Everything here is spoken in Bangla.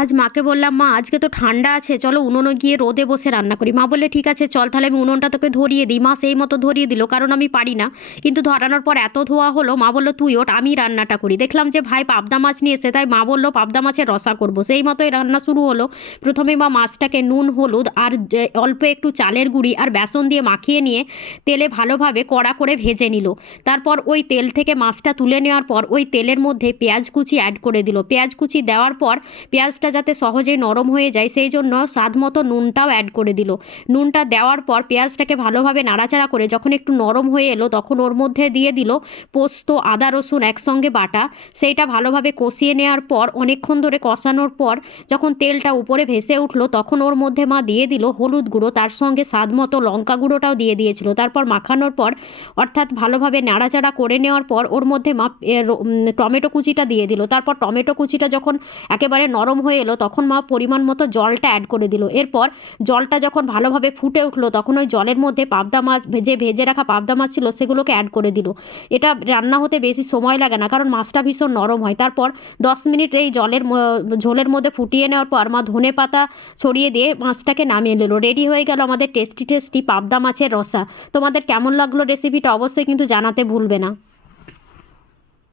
আজ মাকে বললাম, মা আজকে তো ঠান্ডা আছে, চলো উনুনে গিয়ে রোদে বসে রান্না করি। মা বললে ঠিক আছে চল, তাহলে আমি উনুনটা তোকে ধরিয়ে দিই। মা সেই মতো ধরিয়ে দিল, কারণ আমি পারি না। কিন্তু ধরানোর পর এত ধোয়া হলো, মা বললো তুই ওঠ, আমি রান্নাটা করি। দেখলাম যে ভাই পাবদা মাছ নিয়ে এসে, তাই মা বললো পাবদা মাছের রসা করবো। সেই মতোই রান্না শুরু হলো। প্রথমে মা মাছটাকে নুন হলুদ আর অল্প একটু চালের গুঁড়ি আর বেসন দিয়ে মাখিয়ে নিয়ে তেলে ভালোভাবে কড়া করে ভেজে নিল। তারপর ওই তেল থেকে মাছটা তুলে নেওয়ার পর ওই তেলের মধ্যে পেঁয়াজ কুচি অ্যাড করে দিল। পেঁয়াজ কুচি দেওয়ার পর পেঁয়াজটা যাতে সহজেই নরম হয়ে যায় সেই জন্য স্বাদ মতো নুনটাও অ্যাড করে দিল। নুনটা দেওয়ার পর পেঁয়াজটাকে ভালোভাবে নাড়াচাড়া করে যখন একটু নরম হয়ে এলো তখন ওর মধ্যে দিয়ে দিল পোস্ত আদা রসুন একসঙ্গে বাটা। সেইটা ভালোভাবে কষিয়ে নেওয়ার পর অনেকক্ষণ ধরে কষানোর পর যখন তেলটা উপরে ভেসে উঠলো তখন ওর মধ্যে মা দিয়ে দিল হলুদ গুঁড়ো, তার সঙ্গে স্বাদ মতো লঙ্কা গুঁড়োটাও দিয়ে দিয়েছিল। তারপর মাখানোর পর অর্থাৎ ভালোভাবে নাড়াচাড়া করে নেওয়ার পর ওর মধ্যে মা টমেটো কুচিটা দিয়ে দিল। তারপর টমেটো কুচিটা যখন একেবারে নরম হয়ে এলো তখন মা পরিমাণ মতো জলটা অ্যাড করে দিল। এরপর জলটা যখন ভালোভাবে ফুটে উঠলো তখন ওই জলের মধ্যে পাবদা মাছ ভেজে রাখা পাবদা মাছ ছিল সেগুলোকে অ্যাড করে দিল। এটা রান্না হতে বেশি সময় লাগে না, কারণ মাছটা ভীষণ নরম হয়। তারপর 10 মিনিট এই ঝোলের মধ্যে ফুটিয়ে নেওয়ার পর মা ধনে পাতা ছড়িয়ে দিয়ে মাছটাকে নামিয়ে নিল। রেডি হয়ে গেল আমাদের টেস্টি টেস্টি পাবদা মাছের রসা। তোমাদের কেমন লাগলো রেসিপিটা অবশ্যই কিন্তু জানাতে ভুলবে না।